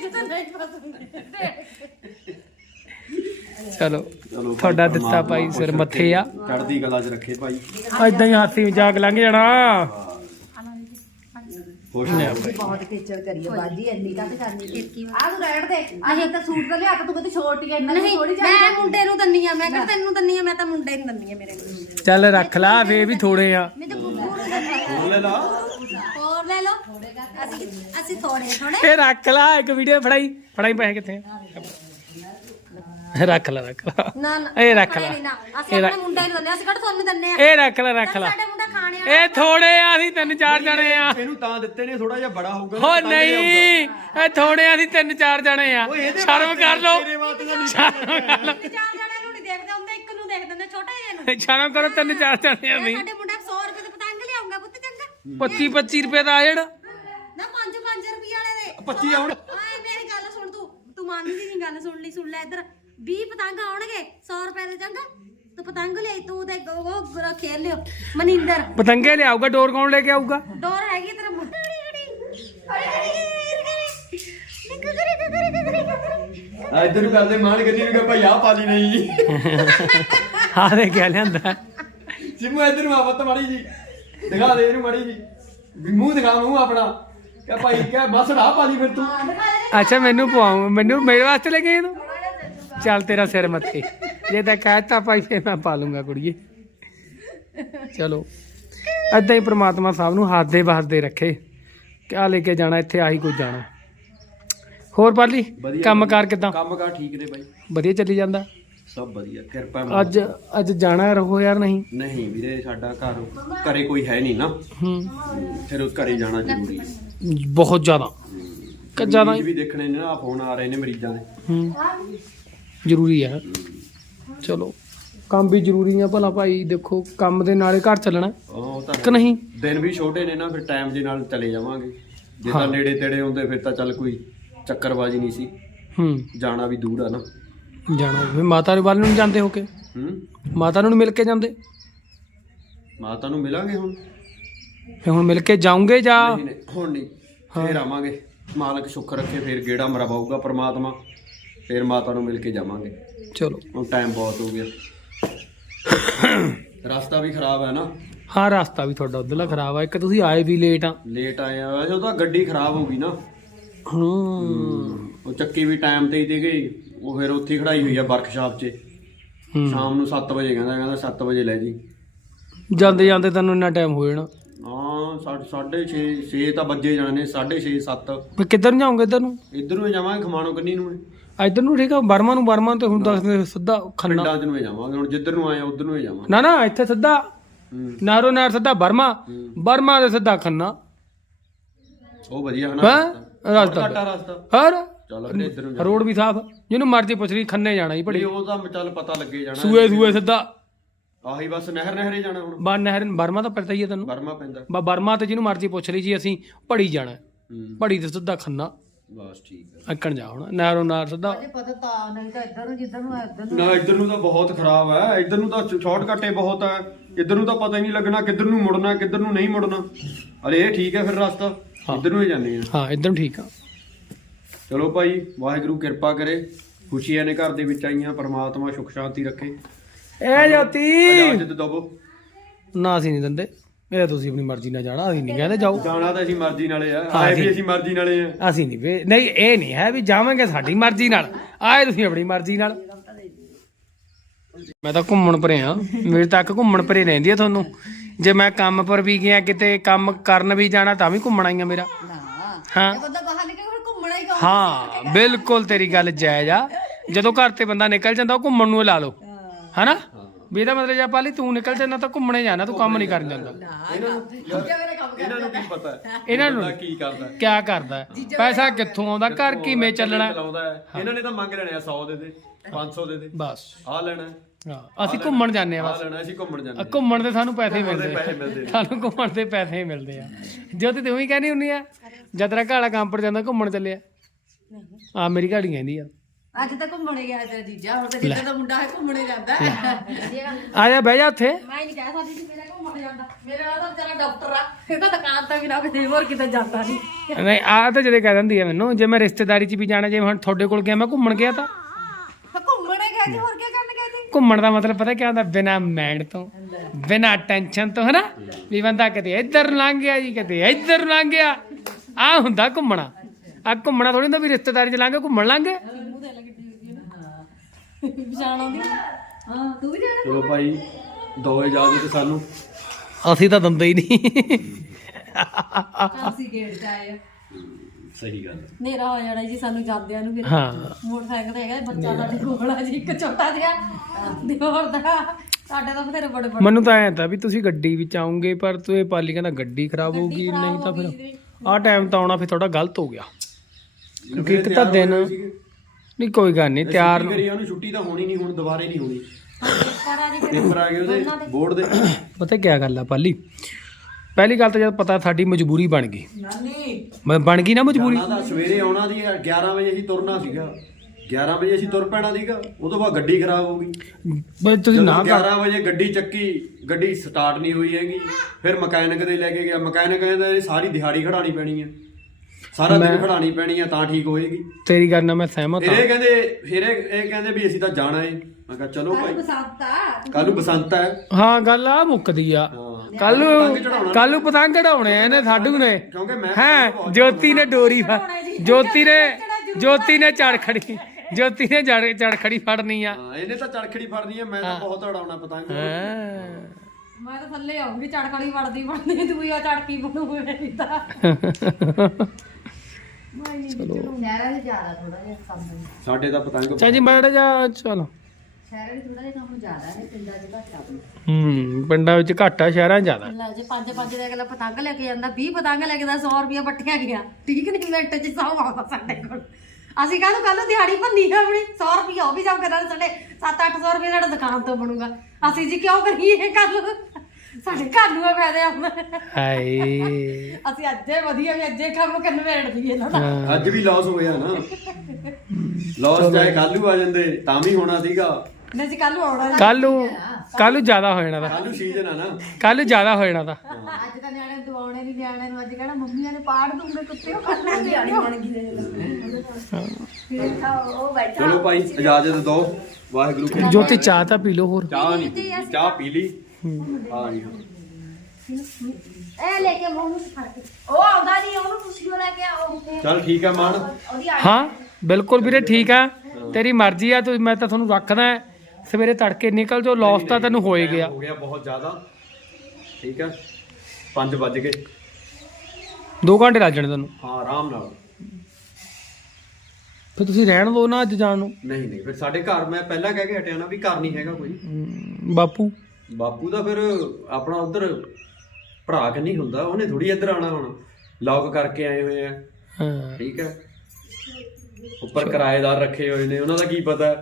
Speaker 1: ਚਲੋ ਤੁਹਾਡਾ ਦਿੱਤਾ ਭਾਈ ਸਿਰ ਮੱਥੇ ਆ
Speaker 3: ਚੜਦੀ ਕਲਾ 'ਚ ਰੱਖੇ ਭਾਈ
Speaker 1: ਏਦਾਂ ਹੀ ਹਾਸੀ ਮਜ਼ਾਕ ਲੰਘ ਜਾਣਾ
Speaker 3: ਖੁਸ਼ ਨੇ
Speaker 2: ਬਹੁਤ ਖੇਚੜ ਕਰੀ ਆ ਬਾਜੀ ਇੰਨੀ ਕਾਹਤੇ ਕਰਨੀ ਆ ਤੂੰ ਰਹਿਣ ਦੇ ਆਹ ਤਾਂ ਸੂਟ ਤਾਂ ਲਿਆ ਤਾ ਤੂੰ ਕਹਿੰਦੀ ਛੋਟੀ ਐ ਇੰਨਾ
Speaker 4: ਨਹੀਂ
Speaker 2: ਥੋੜੀ
Speaker 4: ਮੈਂ ਮੁੰਡੇ ਨੂੰ ਦੰਨੀ ਆ ਮੈਂ ਕਿਹਾ ਤੈਨੂੰ ਦੰਨੀ ਆ ਮੈਂ ਤਾਂ ਮੁੰਡੇ ਨੂੰ ਦੰਨੀ ਆ ਮੇਰੇ ਕੋਲ
Speaker 1: ਚੱਲ ਰੱਖ ਲਾ ਫੇਰ ਵੀ ਥੋੜੇ ਆ
Speaker 4: ਮੈਂ ਤਾਂ ਗੁੱਗੂ ਨੂੰ ਦੰਨੀ
Speaker 3: ਹੋਰ ਲੈ ਲਾ
Speaker 4: ਹੋਰ ਲੈ ਲਓ ਅਸੀਂ ਅਸੀਂ ਥੋੜੇ ਥੋੜੇ
Speaker 1: ਇਹ ਰੱਖ ਲਾ ਇੱਕ ਵੀਡੀਓ ਫੜਾਈ ਫੜਾਈ ਪੈਸੇ ਕਿੱਥੇ ਆ ਰੱਖ ਲਾ ਰੱਖ ਲਾ
Speaker 4: ਨਾ ਨਾ
Speaker 1: ਇਹ ਰੱਖ ਲਾ
Speaker 4: ਨਹੀਂ ਨਾ ਅਸੀਂ ਆਪਣੇ ਮੁੰਡੇ ਨੂੰ ਦੰਨੇ ਅਸੀਂ ਕਿਹੜਾ ਤੁਹਾਨੂੰ ਦੰਨੇ ਆ
Speaker 1: ਇਹ ਰੱਖ ਲੈ ਰੱਖ ਲੈ
Speaker 4: ਸਾਡੇ ਮੁੰਡਾ ਖਾਣੇ ਵਾਲਾ
Speaker 1: ਇਹ ਥੋੜੇ ਆ ਅਸੀਂ ਤਿੰਨ ਚਾਰ ਜਣੇ ਆ
Speaker 3: ਇਹਨੂੰ ਤਾਂ ਦਿੱਤੇ ਨੇ ਥੋੜਾ ਜਿਹਾ ਬੜਾ ਹੋਊਗਾ
Speaker 1: ਹੋ ਨਹੀਂ ਇਹ ਥੋੜੇ ਆ ਅਸੀਂ ਤਿੰਨ ਚਾਰ ਜਣੇ ਆ ਸ਼ਰਮ ਕਰ ਲਓ
Speaker 3: ਤੇਰੇ ਵਾਸਤੇ ਤਾਂ
Speaker 1: ਸ਼ਰਮ ਕਰ ਲਓ
Speaker 4: ਚਾਰ ਜਣਿਆਂ ਨੂੰ ਨਹੀਂ ਦੇਖਦੇ ਹੁੰਦੇ ਇੱਕ ਨੂੰ ਦੇਖਦੇ ਹੁੰਦੇ ਛੋਟੇ ਜਿਹੇ ਨੂੰ
Speaker 1: ਸ਼ਰਮ ਕਰੋ ਤਿੰਨ ਚਾਰ ਜਣੇ ਆ ਅਸੀਂ
Speaker 4: ਸਾਡੇ ਮੁੰਡਾ ਸੌ ਰੁਪਏ ਦੇ ਪਤੰਗ ਲਿਆਉਂਗਾ ਪੁੱਤ ਚੰਗਾ
Speaker 1: ਪੱਚੀ ਪੱਚੀ ਰੁਪਏ ਦਾ ਆ ਜਿਹੜਾ
Speaker 4: ਨਾ ਪੰਜ ਪੰਜ ਰੁਪਏ ਵਾਲੇ ਦੇ
Speaker 3: ਪੱਚੀ ਆਉਣ
Speaker 4: ਆਏ ਮੇਰੀ ਗੱਲ ਸੁਣ ਤੂੰ ਤੂੰ ਮੰਨਦੀ ਨਹੀਂ ਗੱਲ ਸੁਣ ਲਈ ਸੁਣ ਲੈ ਇੱਧਰ ਵੀਹ ਪਤੰਗ ਆਉਣਗੇ ਸੌ ਰੁਪਏ ਦੇ ਚੰਗਾ ਤੂੰ ਪਤੰਗ ਲਿਆਈ ਤੂੰ ਤੇ ਉਹ ਗਰਾ ਖੇਲ ਲਿਓ ਮਨਿੰਦਰ
Speaker 1: ਪਤੰਗੇ ਲਿਆਊਗਾ ਡੋਰ ਕੌਣ ਲੈ ਕੇ ਆਊਗਾ
Speaker 4: ਡੋਰ ਹੈਗੀ ਤੇਰਾ ਮੁੰਡਾ
Speaker 3: ਆ ਇੱਧਰ ਨੂੰ ਕਰਦੇ ਮਾਨ ਗੱਡੀ ਨੂੰ ਕਿ ਭਾਈ ਆ ਪਾਲੀ ਨਹੀਂ
Speaker 1: ਹਾਂ ਦੇ ਕਿਆ ਲਿਆਂਦਾ
Speaker 3: ਸਿਮੂ ਇੱਧਰ ਨੂੰ ਆ ਬੱਤ ਮਾੜੀ ਜੀ ਦਿਖਾ ਦੇ ਇਹਨੂੰ ਮਾੜੀ ਜੀ ਵੀ ਮੂੰਹ ਦਿਖਾ ਮੂੰਹ ਆਪਣਾ ਕਿ ਭਾਈ ਕਿ ਬਸੜਾ ਪਾਲੀ ਫਿਰ ਤੂੰ
Speaker 1: ਅੱਛਾ ਮੈਨੂੰ ਪਵਾਉ ਮੈਨੂੰ ਮੇਰੇ ਵਾਸਤੇ ਲੈ ਕੇ ਇਹਨੂੰ ਚੱਲ ਤੇਰਾ ਸਿਰ ਮੱਥੇ ਜੇ ਤਾਂ ਕਹਿਤਾ ਭਾਈ ਫੇਰ ਮੈਂ ਪਾ ਲੂੰਗਾ ਕੁੜੀਏ ਚਲੋ ਏਦਾਂ ਹੀ ਪ੍ਰਮਾਤਮਾ ਸਾਹਿਬ ਨੂੰ ਹੱਸਦੇ ਵਸਦੇ ਰੱਖੇ ਕਿਆ ਲੈ ਕੇ ਜਾਣਾ ਇੱਥੇ ਆਹੀ ਕੁਝ ਜਾਣਾ ਹੋਰ ਪਾਲੀ ਕੰਮਕਾਰ ਕਿਦਾਂ
Speaker 3: ਕੰਮਕਾਰ ਠੀਕ ਨੇ ਬਾਈ
Speaker 1: ਵਧੀਆ ਚੱਲੀ ਜਾਂਦਾ
Speaker 3: ਸਭ ਵਧੀਆ ਕਿਰਪਾ ਮਾਂ
Speaker 1: ਅੱਜ ਅੱਜ ਜਾਣਾ ਰਹੋ ਯਾਰ ਨਹੀਂ
Speaker 3: ਨਹੀਂ ਵੀਰੇ ਸਾਡਾ ਘਰ ਘਰੇ ਕੋਈ ਹੈ ਨਹੀਂ ਨਾ
Speaker 1: ਹੂੰ
Speaker 3: ਫਿਰ ਉਸ ਘਰੇ ਜਾਣਾ ਜ਼ਰੂਰੀ ਹੈ
Speaker 1: ਬਹੁਤ ਜ਼ਿਆਦਾ ਕਿ ਜ਼ਿਆਦਾ
Speaker 3: ਮਰੀਜ਼ ਵੀ ਦੇਖਣੇ ਨੇ ਆ ਫੋਨ ਆ ਰਹੇ ਨੇ ਮਰੀਜ਼ਾਂ ਦੇ
Speaker 1: ਹੂੰ ਜ਼ਰੂਰੀ ਹੈ ਚਲੋ ਕੰਮ ਵੀ ਜ਼ਰੂਰੀ ਆ ਭਲਾ ਭਾਈ ਦੇਖੋ ਕੰਮ ਦੇ ਨਾਲੇ ਘਰ ਚੱਲਣਾ
Speaker 3: ਉਹ ਤਾਂ
Speaker 1: ਕਿ ਨਹੀਂ
Speaker 3: ਦਿਨ ਵੀ ਛੋਟੇ ਨੇ ਨਾ ਫਿਰ ਟਾਈਮ ਦੇ ਨਾਲ ਚਲੇ ਜਾਵਾਂਗੇ ਜੇ ਤਾਂ ਨੇੜੇ ਤੇੜੇ ਹੁੰਦੇ ਫਿਰ ਤਾਂ ਚੱਲ ਕੋਈ ਚੱਕਰਬਾਜ਼ੀ ਨਹੀਂ ਸੀ
Speaker 1: ਹੂੰ
Speaker 3: ਜਾਣਾ ਵੀ ਦੂਰ ਆ ਨਾ
Speaker 1: ਜਾਣਾ ਫਿਰ ਮਾਤਾ ਦੇ ਵੱਲ ਨੂੰ ਨੀ ਜਾਂਦੇ ਹੋ ਕੇ
Speaker 3: ਹੂੰ
Speaker 1: ਮਾਤਾ ਨੂੰ ਨੀ ਮਿਲ ਕੇ ਜਾਂਦੇ
Speaker 3: ਮਾਤਾ ਨੂੰ ਮਿਲਾਂਗੇ ਹੁਣ
Speaker 1: ਫਿਰ ਹੁਣ ਮਿਲ ਕੇ ਜਾਉਂਗੇ ਜਾਂ
Speaker 3: ਨਹੀਂ ਨਹੀਂ ਹੁਣ ਨਹੀਂ ਫੇਰ ਆਵਾਂਗੇ ਮਾਲਕ ਸ਼ੁਕਰ ਰੱਖੇ ਫੇਰ ਗੇੜਾ ਮਰਵਾਊਗਾ ਪ੍ਰਮਾਤਮਾ ਫੇਰ ਮਾਤਾ ਨੂੰ ਮਿਲ ਕੇ ਜਾਵਾਂਗੇ
Speaker 1: ਚਲੋ
Speaker 3: ਹੁਣ ਟਾਈਮ ਬਹੁਤ ਹੋ ਗਿਆ ਰਸਤਾ ਵੀ ਖਰਾਬ ਹੈ ਨਾ
Speaker 1: ਹਾਂ ਰਸਤਾ ਵੀ ਤੁਹਾਡਾ ਉਧਰਲਾ ਖਰਾਬ ਆ ਇੱਕ ਤੁਸੀਂ ਆਏ ਵੀ ਲੇਟ ਆ
Speaker 3: ਲੇਟ ਆਏ ਆ ਵੈਸੇ ਉਹ ਤਾਂ ਗੱਡੀ ਖਰਾਬ ਹੋ ਗਈ ਨਾ
Speaker 1: ਹੂੰ
Speaker 3: ਉਹ ਚੱਕੀ ਵੀ ਟਾਈਮ ਤੇ ਹੀ ਦੇ ਗਈ ਉਹ ਫਿਰ ਉੱਥੇ ਖੜਾਈ ਹੋਈ ਆ ਵਰਕਸ਼ਾਪ 'ਚ
Speaker 1: ਹੂੰ
Speaker 3: ਸ਼ਾਮ ਨੂੰ ਸੱਤ ਵਜੇ ਕਹਿੰਦਾ ਕਹਿੰਦਾ ਸੱਤ ਵਜੇ ਲੈ ਜੀ
Speaker 1: ਜਾਂਦੇ ਜਾਂਦੇ ਤੈਨੂੰ ਇੰਨਾ ਟਾਈਮ ਹੋ ਜਾਣਾ
Speaker 3: ਹਾਂ ਸਾ- ਸਾਢੇ ਛੇ ਛੇ ਤਾਂ ਵੱਜੇ ਜਾਣੇ ਨੇ ਸਾਢੇ ਛੇ ਸੱਤ
Speaker 1: ਫਿਰ ਕਿੱਧਰ ਨੂੰ ਜਾਓਗੇ ਇੱਧਰ ਨੂੰ
Speaker 3: ਇੱਧਰ ਨੂੰ ਹੀ ਜਾਵਾਂਗੇ ਖਮਾਣੋ ਕੰਨੀ ਨੂੰ ਹੀ।
Speaker 1: ਇੱਧਰ ਨੂੰ ਠੀਕ ਆ ਬਰਮਾ ਨੂੰ ਬਰਮਾ ਤੇ ਹੁਣ ਦੱਸਦੇ ਸਿੱਧਾ ਖੰਨਾ
Speaker 3: ਪਿੰਡਾਂ 'ਚ ਨੂੰ ਹੀ ਜਾਵਾਂਗੇ ਹੁਣ ਜਿੱਧਰ ਨੂੰ ਆਏ ਆ ਉੱਧਰ ਨੂੰ ਹੀ ਜਾਵਾਂਗੇ
Speaker 1: ਨਾ ਨਾ ਇੱਥੇ ਸਿੱਧਾ
Speaker 3: ਹੂੰ
Speaker 1: ਨਾਰੋ ਨਾਰ ਸਿੱਧਾ ਬਰਮਾ ਬਰਮਾ ਦੇ ਸਿੱਧਾ ਖੰਨਾ
Speaker 3: ਉਹ ਵਧੀਆ ਹੈ
Speaker 1: ਹੈਂ?
Speaker 3: ਨਾ
Speaker 1: ਰਸਤਾ
Speaker 3: ਘਾਟਾ ਰਸਤਾ
Speaker 1: ਹੋਰ
Speaker 3: ਚੱਲ ਫਿਰ ਇੱਧਰ ਨੂੰ ਜਾ
Speaker 1: ਰੋਡ ਵੀ ਸਾਫ ਜਿਹਨੂੰ ਮਰਜ਼ੀ ਪੁੱਛ ਲਈ ਖੰਨੇ ਜਾਣਾ ਹੀ
Speaker 3: ਬੜੀ
Speaker 1: ਬੜੀ
Speaker 3: ਉਹ ਤਾਂ ਚੱਲ ਪਤਾ ਲੱਗੇ ਜਾਣਾ
Speaker 1: ਸੂਏ ਸੂਏ ਸਿੱਧਾ
Speaker 3: ਆਹੀ ਬਸ ਨਹਿਰ ਨਹਿਰੇ ਜਾਣਾ ਹੁਣ
Speaker 1: ਬਾ ਨਹਿਰ ਬਰਮਾ ਤਾਂ ਪਤਾ ਹੀ ਹੈ ਤੈਨੂੰ
Speaker 3: ਬਰਮਾ ਪੈਂਦਾ
Speaker 1: ਬਾ ਬਰਮਾ ਤੇ ਜਿਹਨੂੰ ਮਰਜ਼ੀ ਪੁੱਛ ਲਈ ਜੀ ਅਸੀਂ ਪੜੀ ਜਾਣਾ
Speaker 3: ਹੂੰ
Speaker 1: ਪੜੀ ਤੇ ਸਿੱਧਾ ਖੰਨਾ
Speaker 3: ਬਸ ਠੀਕ ਹੈ
Speaker 1: ਅੱਕਣ ਜਾ ਹੁਣ ਨਾਰੋ ਨਾਰ ਸਿੱਧਾ
Speaker 2: ਅਜੇ ਪਤਾ ਤਾਂ ਨਹੀਂ ਤਾਂ ਇੱਧਰ ਨੂੰ ਜਿੱਧਰ ਨੂੰ ਆ ਇੱਧਰ ਨੂੰ
Speaker 3: ਨਾ ਇੱਧਰ ਨੂੰ ਤਾਂ ਬਹੁਤ ਖਰਾਬ ਹੈ ਇੱਧਰ ਨੂੰ ਤਾਂ ਸ਼ਾਰਟਕਟ ਹੀ ਬਹੁਤ ਹੈ ਇੱਧਰ ਨੂੰ ਤਾਂ ਪਤਾ ਹੀ ਨਹੀਂ ਲੱਗਣਾ ਕਿੱਧਰ ਨੂੰ ਮੁੜਨਾ ਕਿੱਧਰ ਨੂੰ ਨਹੀਂ ਮੁੜਨਾ ਅਰੇ ਇਹ ਠੀਕ ਹੈ ਫਿਰ ਰਸਤਾ
Speaker 1: ਹਾਂ।
Speaker 3: ਇੱਧਰ ਨੂੰ ਹੀ ਜਾਂਦੇ ਆ।
Speaker 1: ਹਾਂ ਇੱਧਰ ਨੂੰ ਠੀਕ ਆ।
Speaker 3: ਚਲੋ ਭਾਈ ਵਾਹਿਗੁਰੂ ਕਿਰਪਾ ਕਰੇ, ਖੁਸ਼ੀਆਂ ਨੇ ਘਰ ਦੇ ਵਿੱਚ ਆਈਆਂ, ਪਰਮਾਤਮਾ ਸੁਖ ਸ਼ਾਂਤੀ ਰੱਖੇ।
Speaker 1: ਇਹ ਜੋਤੀ
Speaker 3: ਇਜਾਜ਼ਤ ਦਵੋ।
Speaker 1: ਨਾ ਅਸੀਂ ਨਹੀਂ ਦਿੰਦੇ, ਇਹ ਤੁਸੀਂ ਆਪਣੀ ਮਰਜ਼ੀ ਨਾਲ ਜਾਣਾ, ਅਸੀਂ ਨਹੀਂ ਕਹਿੰਦੇ ਜਾਓ।
Speaker 3: ਜਾਣਾ ਤਾਂ ਅਸੀਂ ਮਰਜ਼ੀ ਨਾਲੇ ਆ,
Speaker 1: ਹਾਂ
Speaker 3: ਆਏ ਵੀ
Speaker 1: ਜੀ।
Speaker 3: ਅਸੀਂ ਮਰਜ਼ੀ ਨਾਲੇ ਆ।
Speaker 1: ਅਸੀਂ ਨਹੀਂ ਵੇ ਨਹੀਂ ਇਹ ਨਹੀਂ ਹੈ ਵੀ ਜਾਵਾਂਗੇ ਸਾਡੀ ਮਰਜ਼ੀ ਨਾਲ, ਆਏ ਤੁਸੀਂ ਆਪਣੀ ਮਰਜ਼ੀ ਨਾਲ। ਮੈਂ ਤਾਂ ਘੁੰਮਣ ਪਰੇ ਆ, ਮੇਰੇ ਤੱਕ ਘੁੰਮਣ ਪਰੇ ਰਹਿੰਦੀ ਆ ਤੁਹਾਨੂੰ। ਜੇ ਮੈਂ ਕੰਮ ਪਰ ਵੀ ਗਿਆ ਕਿਤੇ ਕੰਮ ਕਰਨ ਵੀ ਜਾਣਾ ਤਾਂ ਵੀ ਘੁੰਮਣਾ ਹੀ ਆ ਮੇਰਾ।
Speaker 2: ਨਾ
Speaker 1: ਹਾਂ
Speaker 2: ਇਹ ਬੰਦਾ ਬਾਹਰ ਨਿਕਲ ਕੇ ਘੁੰਮਣਾ ਹੀ ਕਹੂੰ।
Speaker 1: ਹਾਂ ਬਿਲਕੁਲ ਤੇਰੀ ਗੱਲ ਜਾਇਜ਼ ਆ। ਜਦੋਂ ਘਰ ਤੇ ਬੰਦਾ ਨਿਕਲ ਜਾਂਦਾ ਉਹ ਘੁੰਮਣ ਨੂੰ ਲਾ ਲਓ, ਹਨਾ ਵੀ ਇਹਦਾ ਮਤਲਬ ਜੇ ਪਾਲੀ ਤੂੰ ਨਿਕਲ ਜਾਂਦਾ ਤਾਂ ਘੁੰਮਣੇ ਜਾਣਾ, ਤੂੰ ਕੰਮ ਨਹੀਂ ਕਰਨ ਜਾਂਦਾ।
Speaker 3: ਇਹਨਾਂ ਨੂੰ ਕੀ ਪਤਾ
Speaker 1: ਇਹਨਾਂ ਨੂੰ
Speaker 3: ਬੰਦਾ ਕੀ ਕਰਦਾ,
Speaker 1: ਕਿਆ ਕਰਦਾ, ਪੈਸਾ ਕਿੱਥੋਂ ਆਉਂਦਾ, ਘਰ ਕਿਵੇਂ ਚੱਲਣਾ।
Speaker 3: ਚਲਾਉਂਦਾ ਹੈ। ਇਹਨਾਂ ਨੇ ਤਾਂ ਮੰਗ ਲੈਣੇ ਆ ਸੌ ਦੇ ਦੇ, ਪੰਜ ਸੌ ਦੇ ਦੇ,
Speaker 1: ਬਸ
Speaker 3: ਆ ਲੈਣਾ,
Speaker 1: ਹਾਂ ਅਸੀਂ ਘੁੰਮਣ ਜਾਂਦੇ ਆ
Speaker 3: ਆ
Speaker 1: ਬਸ।
Speaker 3: ਲੈਣਾ, ਅਸੀਂ ਘੁੰਮਣ ਜਾਂਦੇ
Speaker 1: ਆ ਘੁੰਮਣ ਦੇ ਸਾਨੂੰ ਪੈਸੇ
Speaker 3: ਘੁੰਮਣ ਦੇ
Speaker 1: ਮਿਲਦੇ
Speaker 3: ਪੈਸੇ
Speaker 1: ਆ।
Speaker 3: ਮਿਲਦੇ ਨੇ।
Speaker 1: ਸਾਨੂੰ ਘੁੰਮਣ ਦੇ ਪੈਸੇ ਹੀ ਮਿਲਦੇ ਆ। ਜੋ ਤੇ ਤੂੰ ਹੀ ਕਹਿੰਦੀ ਹੁੰਦੀ ਆ ਜਦ ਤੇਰਾ ਘਾਲਾ ਕੰਮ ਪਰ ਜਾਂਦਾ ਘੁੰਮਣ ਚੱਲਿਆ, ਆ ਮੇਰੀ ਘਾੜੀ ਕਹਿੰਦੀ ਆ
Speaker 2: ਅੱਜ ਤਾਂ ਘੁੰਮਣੇ ਗਿਆ ਤੇਰਾ ਜੀਜਾ, ਹੁਣ ਤਾਂ ਜਿੱਦਾਂ ਦਾ ਮੁੰਡਾ ਹੈ ਘੁੰਮਣੇ ਜਾਂਦਾ ਹੈ।
Speaker 1: ਆ ਜਾ ਬਹਿ ਜਾ ਉੱਥੇ।
Speaker 4: ਮੈਂ ਹੀ ਨਹੀਂ ਕਹਿ ਸਕਦੀ ਕਿ ਮੇਰਾ ਘੁੰਮਣ ਜਾਂਦਾ।
Speaker 2: ਮੇਰੇ ਨਾਲ ਤਾਂ ਵਿਚਾਰਾ ਡਾਕਟਰ ਆ, ਇਹ ਤਾਂ ਦੁਕਾਨ ਤੇ ਵੀ ਨਾ ਕਿਤੇ ਹੋਰ ਕਿਤੇ ਜਾਂਦਾ ਨਹੀਂ।
Speaker 1: ਨਹੀਂ ਆ ਤਾਂ ਜਦੋਂ ਕਹਿ ਦਿੰਦੀ ਆ ਮੈਨੂੰ, ਜੇ ਮੈਂ ਰਿਸ਼ਤੇਦਾਰੀ 'ਚ ਵੀ ਜਾਣਾ, ਜੇ ਹੁਣ ਤੁਹਾਡੇ ਕੋਲ ਗਿਆ ਮੈਂ ਘੁੰਮਣ ਗਿਆ ਤਾਂ
Speaker 2: ਘੁੰਮਣੇ ਗਏ ਤੇ ਹੋਰ ਕੀ ਕਰਨ ਗਏ ਤੇ?
Speaker 1: ਘੁੰਮਣ ਦਾ ਮਤਲਬ ਪਤਾ ਕੀ ਹੁੰਦਾ, ਬਿਨਾ ਮੈਂਡ ਤੋਂ, ਬਿਨਾ ਟੈਨਸ਼ਨ ਤੋਂ, ਹਨਾ ਵੀ ਬੰਦਾ ਕਿਤੇ ਇੱਧਰ ਲੰਘ ਗਿਆ ਜੀ, ਕਿਤੇ ਇੱਧਰ ਲੰਘ ਗਿਆ, ਆ ਹੁੰਦਾ ਘੁੰਮਣਾ। ਆ ਘੁੰਮਣਾ ਥੋੜੀ ਹੁੰਦਾ ਵੀ ਰਿਸ਼ਤੇਦਾਰੀ 'ਚ ਲੰਘ ਕੇ ਘੁੰਮਣ ਲੰਘ ਗਏ।
Speaker 2: ਪਛਾਣ ਆਉਂਦੀ ਹਾਂ, ਤੂੰ ਵੀ ਜਾਣਾ।
Speaker 3: ਚਲੋ ਭਾਈ ਦੋ ਇਜਾਜ਼ਤ ਸਾਨੂੰ।
Speaker 1: ਅਸੀਂ ਤਾਂ ਦਿੰਦੇ ਹੀ ਨਹੀਂ।
Speaker 2: ਅਸੀਂ ਗੇਟ ਤੇ ਆਏ ਆ।
Speaker 3: ਸਹੀ ਗੱਲ।
Speaker 4: ਹਨੇਰਾ ਹੋ ਜਾਣਾ ਜੀ ਸਾਨੂੰ ਜਾਂਦਿਆਂ ਨੂੰ। ਫਿਰ
Speaker 1: ਹਾਂ
Speaker 4: ਮੋਟਰਸਾਈਕਲ ਤੇ ਹੈਗਾ ਬੱਚਾ ਸਾਡੇ ਕੋਲ ਆ ਜੀ, ਇੱਕ ਛੋਟਾ ਜਿਹਾ ਦਿਓਰ ਦਾ। ਸਾਡੇ ਤਾਂ ਬਥੇਰੇ ਬੜੇ ਬੜੇ।
Speaker 1: ਮੈਨੂੰ ਤਾਂ ਐਂ ਤਾਂ ਵੀ ਤੁਸੀਂ ਗੱਡੀ ਵਿੱਚ ਆਉਂਗੇ, ਪਰ ਤੂੰ ਇਹ ਪਾਲੀ ਕਹਿੰਦਾ ਗੱਡੀ ਖਰਾਬ ਹੋਊਗੀ, ਨਹੀਂ ਤਾਂ ਫਿਰ ਆਹ ਟਾਈਮ ਤਾਂ ਆਉਣਾ ਫਿਰ ਥੋੜਾ ਗਲਤ ਹੋ ਗਿਆ, ਕਿਉਂਕਿ ਇੱਕ ਤਾਂ ਦਿਨ ਨਹੀਂ ਕੋਈ ਗੱਲ ਨਹੀਂ ਤਿਆਰ
Speaker 3: ਕਰੀ ਉਹਨੂੰ, ਛੁੱਟੀ ਤਾਂ ਹੋਣੀ ਨਹੀਂ ਹੁਣ, ਦੁਬਾਰੇ ਨਹੀਂ ਹੋਣੀ।
Speaker 4: ਕਰਾਂ ਜੀ ਫਿਰ
Speaker 3: ਪੇਪਰ ਆ ਗਏ ਉਹਦੇ ਬੋਰਡ ਦੇ।
Speaker 1: ਪਤਾ ਕੀ ਗੱਲ ਆ ਪਾਲੀ, ਪਹਿਲੀ ਗੱਲ ਤਾਂ ਜਦ ਪਤਾ ਸਾਡੀ ਮਜਬੂਰੀ ਬਣ ਗਈ, ਮੈਂ ਬਣ ਗਈ ਨਾ ਮਜਬੂਰੀ।
Speaker 3: ਜਾਣਾ ਤਾਂ ਸਵੇਰੇ ਆਉਣਾ ਸੀ, ਗਿਆਰਾਂ ਵਜੇ ਅਸੀਂ ਤੁਰਨਾ ਸੀਗਾ, ਗਿਆਰਾਂ ਵਜੇ ਅਸੀਂ ਤੁਰ ਪੈਣਾ ਸੀਗਾ। ਉਹ ਤੋਂ ਬਾਅਦ ਗੱਡੀ ਖਰਾਬ ਹੋ ਗਈ।
Speaker 1: ਬਈ ਤੁਸੀਂ ਨਾ ਕਰ
Speaker 3: ਗਿਆਰਾਂ ਵਜੇ ਗੱਡੀ ਚੱਕੀ, ਗੱਡੀ ਸਟਾਰਟ ਨਹੀਂ ਹੋਈ ਹੈਗੀ। ਫਿਰ ਮਕੈਨਿਕ ਦੇ ਲੈ ਕੇ ਗਿਆ, ਮਕੈਨਿਕ ਕਹਿੰਦਾ ਇਹ ਸਾਰੀ ਦਿਹਾੜੀ ਖੜਾਣੀ ਪੈਣੀ ਹੈ, ਸਾਰਾ ਦਿਨ ਖੜਾਣੀ ਪੈਣੀ ਹੈ ਤਾਂ ਠੀਕ ਹੋਏਗੀ।
Speaker 1: ਤੇਰੀ ਗੱਲ ਨਾਲ ਮੈਂ ਸਹਿਮਤ
Speaker 3: ਫਿਰ
Speaker 1: ਹਾਂ।
Speaker 3: ਇਹ ਕਹਿੰਦੇ ਫਿਰ ਇਹ ਇਹ ਕਹਿੰਦੇ ਵੀ ਅਸੀਂ ਤਾਂ ਜਾਣਾ ਏ। ਮੈਂ ਕਿਹਾ ਚਲੋ ਭਾਈ, ਕੱਲ ਨੂੰ ਬਸੰਤ ਹੈ।
Speaker 1: ਹਾਂ ਗੱਲ ਆ ਮੁੱਕਦੀ ਆ,
Speaker 3: ਹਾਂ
Speaker 1: ਕੱਲ ਨੂੰ ਕੱਲ ਨੂੰ ਪਤੰਗ ਚੜਾਉਣੇ ਆ ਇਹਨੇ ਸਾਡੂ ਨੇ।
Speaker 3: ਕਿਉਂਕਿ ਮੈਂ
Speaker 1: ਹੈ ਜੋਤੀ ਨੇ ਡੋਰੀ ਫੜ, ਜੋਤੀ ਨੇ ਜੋਤੀ ਨੇ ਚੜ ਖੜੀ, ਜੋਤੀ ਨੇ ਜੜ ਚੜ ਖੜੀ ਫੜਨੀ ਆ।
Speaker 3: ਹਾਂ ਇਹਨੇ ਤਾਂ ਚੜਖੜੀ ਫੜਨੀ ਹੈ, ਮੈਂ ਤਾਂ ਬਹੁਤ ਉਡਾਉਣਾ ਪਤੰਗ।
Speaker 1: ਹਾਂ
Speaker 4: ਮੈਂ ਤਾਂ ਥੱਲੇ ਆਉਂਗੀ, ਚੜਕੜੀ ਵੜਦੀ ਵੜਦੀ ਤੂੰ ਆ ਚੜਕੀ ਬਣੂ ਮੇਰੀ ਤਾਂ।
Speaker 2: ਸ਼ਹਿਰਾਂ 'ਚ ਜ਼ਿਆਦਾ ਥੋੜਾ ਜਿਹਾ ਕੰਮ ਹੈ।
Speaker 3: ਸਾਡੇ ਤਾਂ ਪਤੰਗ
Speaker 1: ਚਾ ਜੀ ਮਾੜਾ ਜਾ ਚਲੋ।
Speaker 2: ਸ਼ਹਿਰਾਂ 'ਚ ਥੋੜਾ ਜਿਹਾ ਕੰਮ ਜ਼ਿਆਦਾ ਹੈ, ਪਿੰਡਾਂ 'ਚ ਘੱਟ ਆ।
Speaker 1: ਹੂੰ ਪਿੰਡਾਂ ਵਿੱਚ ਘੱਟ ਆ, ਸ਼ਹਿਰਾਂ 'ਚ ਜ਼ਿਆਦਾ।
Speaker 4: ਲੈ ਜੇ ਪੰਜ ਪੰਜ ਦੇ ਅਗਲਾ ਪਤੰਗ ਲੈ ਕੇ ਜਾਂਦਾ, ਵੀਹ ਪਤੰਗ ਲੈ ਕੇ ਦਾ ਸੌ ਰੁਪਇਆ ਵੱਟਿਆ ਗਿਆ, ਠੀਕ ਨਹੀਂ? ਮਿੰਟ 'ਚ ਸੌ ਆਉਂਦਾ ਸਾਡੇ ਕੋਲ। ਅਸੀਂ ਕਹਿੰਦੇ ਕੱਲ ਦਿਹਾੜੀ ਭੰਨੀ ਹੈ ਆਪਣੀ, ਸੌ ਰੁਪਇਆ ਉਹ ਵੀ ਜਾਊਗਾ, ਨਾਲ ਸਾਡੇ ਸੱਤ ਅੱਠ ਸੌ ਰੁਪਇਆ ਸਾਡਾ ਦੁਕਾਨ ਤੋਂ ਬਣੂਗਾ। ਅਸੀਂ ਜੀ ਕਿਉਂ ਕਰੀਏ ਕੱਲ, ਸਾਡੇ ਘਰ ਨੂੰ ਇਹ ਫਾਇਦੇ ਆਉਂਦੇ।
Speaker 1: ਹਾਏ
Speaker 4: ਅਸੀਂ ਅੱਜੇ ਵਧੀਆ ਵੀ ਅੱਜੇ ਕੰਮ ਕਰਨ ਵੇੜ ਦਈਏ ਇਹਨਾਂ ਦਾ।
Speaker 1: ਹਾਂ
Speaker 3: ਅੱਜ ਵੀ ਲਾਸ ਹੋਇਆ ਨਾ, ਲਾਸ ਚਾਹੇ ਕੱਲੂ ਆ ਜਾਂਦੇ ਤਾਂ ਵੀ ਹੋਣਾ ਸੀਗਾ।
Speaker 4: ਨਹੀਂ ਜੀ ਕੱਲ ਨੂੰ ਆਉਣਾ।
Speaker 1: ਕੱਲ ਨੂੰ ਕੱਲ ਨੂੰ ਜ਼ਿਆਦਾ ਹੋ ਜਾਣਾ ਤਾਂ,
Speaker 3: ਕੱਲੂ ਸੀਜ਼ਨ ਆ ਨਾ।
Speaker 1: ਕੱਲ ਨੂੰ ਜ਼ਿਆਦਾ ਹੋ ਜਾਣਾ ਤਾਂ।
Speaker 2: ਅੱਜ ਤਾਂ ਨਿਆਣੇ ਦਵਾਉਣੇ ਨਹੀਂ, ਨਿਆਣੇ ਨੂੰ ਅੱਜ ਕਹਿਣਾ ਮੰਮੀਆਂ ਨੇ ਪਾੜ ਦੂੰਗੇ ਕੁੱਤੇ, ਉਹ ਕਰ ਲੈਣਗੇ। ਉਹ ਬੈਠਾ
Speaker 3: ਚਲੋ ਭਾਈ ਇਜਾਜ਼ਤ ਦਿਓ, ਵਾਹਿਗੁਰੂ ਕੀ
Speaker 1: ਜੋਤੀ ਚਾਹ ਤਾਂ ਪੀ ਲਓ ਹੋਰ।
Speaker 3: ਚਾਹ ਨਹੀਂ, ਚਾਹ ਪੀ ਲਈ। ਹਾਂ ਜੀ
Speaker 4: ਇਹ ਲੈ ਕੇ ਮੂੰਹ ਨੂੰ ਫੜ ਕੇ ਉਹ ਆਉਂਦਾ ਜੀ, ਉਹਨੂੰ ਪੁੱਛਿਓ ਲੈ ਕੇ ਆਓ।
Speaker 3: ਚੱਲ ਠੀਕ ਆ ਮਾਨ।
Speaker 4: ਉਹਦੀ
Speaker 1: ਹਾਂ ਬਿਲਕੁਲ ਵੀਰੇ ਠੀਕ ਆ, ਤੇਰੀ ਮਰਜ਼ੀ ਆ, ਤੂੰ ਮੈਂ ਤਾਂ ਤੁਹਾਨੂੰ ਰੱਖਦਾ। ਸਵੇਰੇ ਤੜਕੇ ਨਿਕਲ ਜਾਓ, ਲੋਸ ਤਾਂ ਤੈਨੂੰ ਹੋ ਹੀ ਗਿਆ।
Speaker 3: ਹੋ ਗਿਆ ਬਹੁਤ ਜ਼ਿਆਦਾ। ਠੀਕ ਆ, ਪੰਜ ਵੱਜ ਗਏ।
Speaker 1: ਦੋ ਘੰਟੇ ਲੱਗ ਜਾਣੇ ਤੈਨੂੰ।
Speaker 3: ਹਾਂ ਆਰਾਮ ਨਾਲ।
Speaker 1: ਫਿਰ ਤੁਸੀਂ ਰਹਿਣ ਦਿਓ ਨਾ ਅੱਜ ਜਾਣ ਨੂੰ।
Speaker 3: ਨਹੀਂ ਨਹੀਂ ਫਿਰ ਸਾਡੇ ਘਰ, ਮੈਂ ਪਹਿਲਾਂ ਕਹਿ ਕੇ ਹਟਿਆ ਨਾ ਵੀ ਘਰ ਨਹੀਂ ਹੈਗਾ ਕੋਈ।
Speaker 1: ਹਮ, ਬਾਪੂ
Speaker 3: ਬਾਪੂ ਦਾ ਫਿਰ ਆਪਣਾ ਉਧਰ ਭਰਾ ਕਿ ਨਹੀਂ ਹੁੰਦਾ, ਉਹਨੇ ਥੋੜੀ ਇੱਧਰ ਆਣਾ ਹੁਣ, ਲੌਕ ਕਰਕੇ ਆਏ ਹੋਏ ਆ।
Speaker 1: ਹਾਂ
Speaker 3: ਠੀਕ ਹੈ, ਉੱਪਰ ਕਿਰਾਏਦਾਰ ਰੱਖੇ ਹੋਏ ਨੇ, ਉਹਨਾਂ ਦਾ ਕੀ ਪਤਾ।